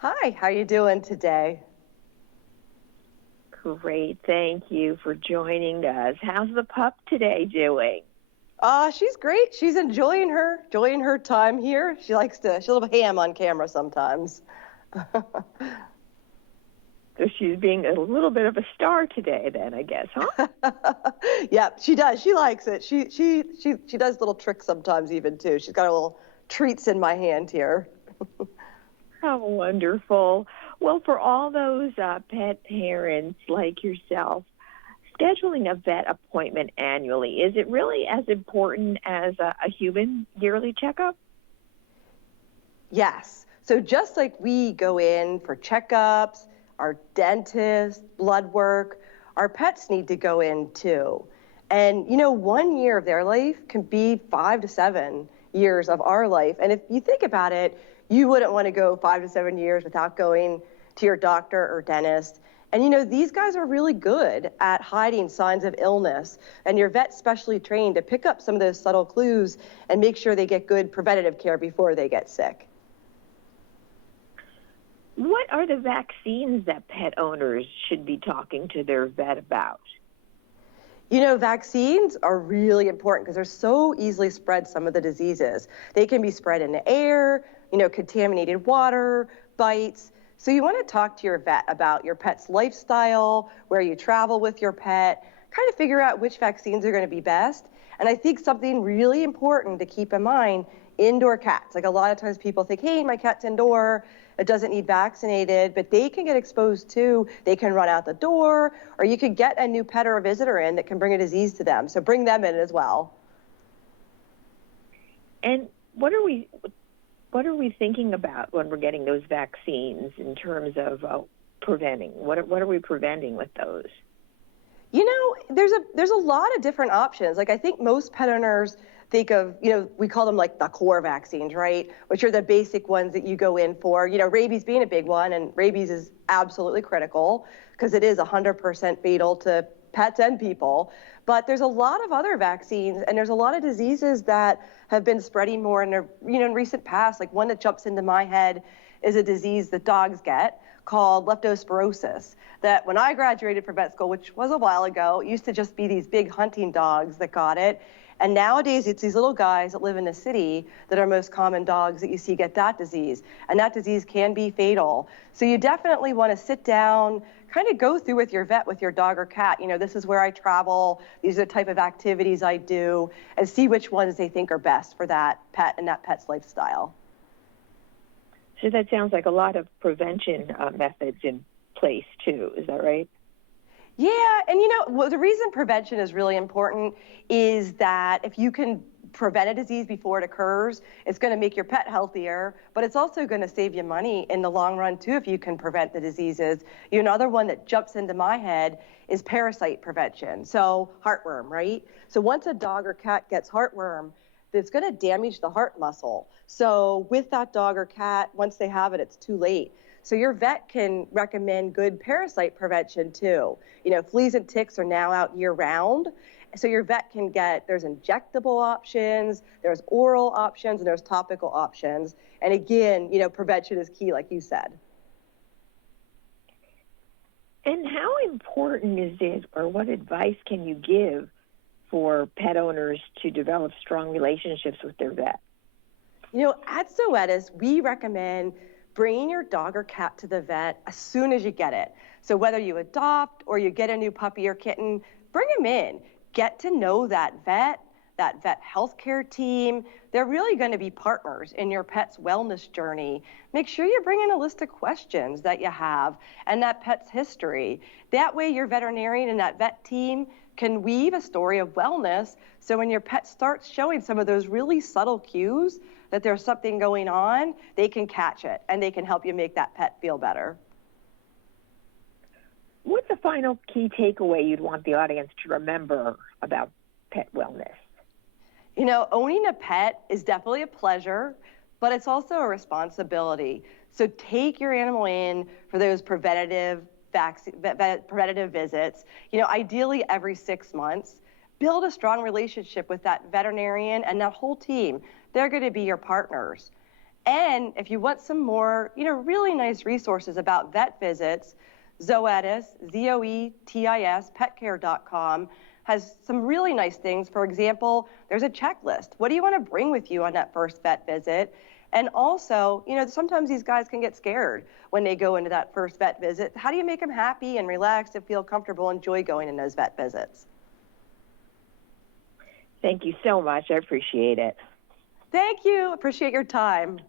Hi, how you doing today? Great. Thank you for joining us. How's the pup today doing? She's great. She's enjoying her time here. She's a little ham on camera sometimes. So she's being a little bit of a star today then, I guess, huh? Yep, she does. She likes it. She does little tricks sometimes even too. She's got a little treats in my hand here. How wonderful. Well, for all those pet parents like yourself, scheduling a vet appointment annually, is it really as important as a human yearly checkup? Yes. So just like we go in for checkups, our dentist, blood work, our pets need to go in too. And 1 year of their life can be 5 to 7 years of our life. And if you think about it, you wouldn't want to go 5 to 7 years without going to your doctor or dentist. And these guys are really good at hiding signs of illness, and your vet's specially trained to pick up some of those subtle clues and make sure they get good preventative care before they get sick. What are the vaccines that pet owners should be talking to their vet about? Vaccines are really important because they're so easily spread, some of the diseases. They can be spread in the air, contaminated water, bites. So you want to talk to your vet about your pet's lifestyle, where you travel with your pet, kind of figure out which vaccines are going to be best. And I think something really important to keep in mind, indoor cats. Like a lot of times people think, hey, my cat's indoor, it doesn't need vaccinated, but they can get exposed too. They can run out the door, or you could get a new pet or a visitor in that can bring a disease to them. So bring them in as well. And what are we thinking about when we're getting those vaccines in terms of preventing? What are we preventing with those? There's a lot of different options. Like I think most pet owners think of, we call them like the core vaccines, right? Which are the basic ones that you go in for. Rabies being a big one, and rabies is absolutely critical because it is 100% fatal to pets and people. But there's a lot of other vaccines, and there's a lot of diseases that have been spreading more in recent past. Like one that jumps into my head is a disease that dogs get called leptospirosis, that when I graduated from vet school, which was a while ago, it used to just be these big hunting dogs that got it. And nowadays, it's these little guys that live in the city that are most common dogs that you see get that disease. And that disease can be fatal. So you definitely want to sit down, kind of go through with your vet, with your dog or cat. This is where I travel. These are the type of activities I do, and see which ones they think are best for that pet and that pet's lifestyle. So that sounds like a lot of prevention methods in place too. Is that right? Yeah, and the reason prevention is really important is that if you can prevent a disease before it occurs, it's going to make your pet healthier, but it's also going to save you money in the long run too if you can prevent the diseases. Another one that jumps into my head is parasite prevention. So heartworm, right? So once a dog or cat gets heartworm, it's going to damage the heart muscle. So with that dog or cat, once they have it, it's too late. So your vet can recommend good parasite prevention too. Fleas and ticks are now out year round. So your vet can there's injectable options, there's oral options, and there's topical options. And again, prevention is key, like you said. And how important is it, or what advice can you give for pet owners to develop strong relationships with their vet? At Zoetis, we recommend bringing your dog or cat to the vet as soon as you get it. So whether you adopt or you get a new puppy or kitten, bring them in. Get to know that vet healthcare team. They're really going to be partners in your pet's wellness journey. Make sure you bring in a list of questions that you have and that pet's history. That way your veterinarian and that vet team can weave a story of wellness, so when your pet starts showing some of those really subtle cues that there's something going on, they can catch it and they can help you make that pet feel better. What's the final key takeaway you'd want the audience to remember about pet wellness? Owning a pet is definitely a pleasure, but it's also a responsibility. So take your animal in for those preventative visits, ideally every 6 months. Build a strong relationship with that veterinarian and that whole team. They're going to be your partners. And if you want some more, really nice resources about vet visits, Zoetis, Zoetis, petcare.com has some really nice things. For example, there's a checklist. What do you want to bring with you on that first vet visit? And also, sometimes these guys can get scared when they go into that first vet visit. How do you make them happy and relaxed and feel comfortable, enjoy going in those vet visits? Thank you so much. I appreciate it. Thank you. Appreciate your time.